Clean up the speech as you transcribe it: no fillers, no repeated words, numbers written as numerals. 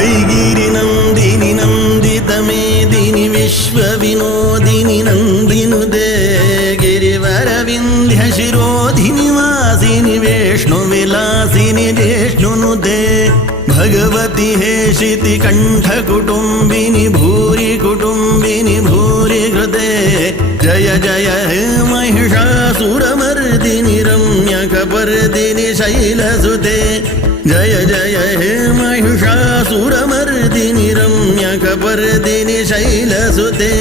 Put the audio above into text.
ऐगिरिनन्दिनि नन्दितमेदिनि विश्वविनोदिनि नन्दिनुदे गिरिवरविन्ध्यशिरोधिनि वासिनि वेष्णुविलासिनि जिष्णुनुदे भगवति हेशिति कण्ठकुटुम्बिनि भूरि कुटुम्बिनि भूरि कृते जय जय हे महिषासुरमर्दिनि रम्यकपर्दिनि शैलसुते जय जय हे महिषासुरमर्दिनि रम्यकपर्दिनि शैलसुते।